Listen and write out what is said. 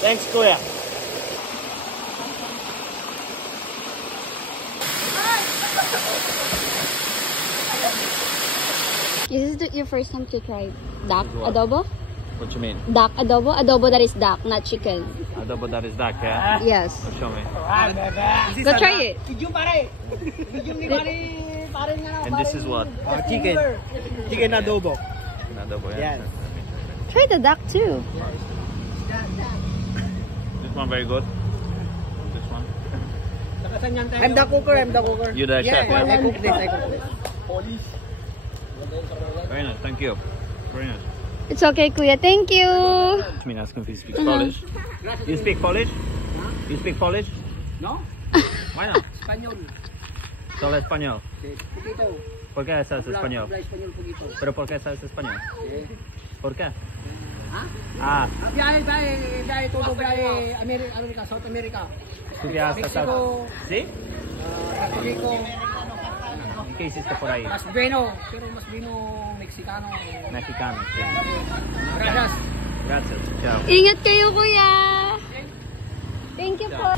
Thanks, Kuya. Is this your first time to try duck adobo? What you mean? Duck adobo? Adobo that is duck, not chicken. Adobo that is duck, yeah? Yes. Oh, show me. Go try it. And this is what? Chicken. Chicken adobo. Adobo, yeah. Yes. Try the duck too. This one very good. This one. I'm the cooker. I'm the cooker. You the chef, yeah? I cook this. I cook this. Very nice, thank you. Very nice. It's okay, Kuya. Thank you. I mean, ask him if he speaks Polish. You speak Polish? You speak Polish? No? Why not? Español. Solo español. Poquito. ¿Por qué sabes español? Habla español poquito. ¿Pero por qué sabes español? ¿Por qué? ¿Ah? Ah, Viaje todo, viaje América, South America. tú viajas a Mexico. ¿Sí? Puerto Rico. ¿Y qué hiciste por ahí? Mas bueno, pero mas vino mexicano. Mexicano, sí. Gracias. Gracias, chao. Ingat kayo, Kuya. Thank you po.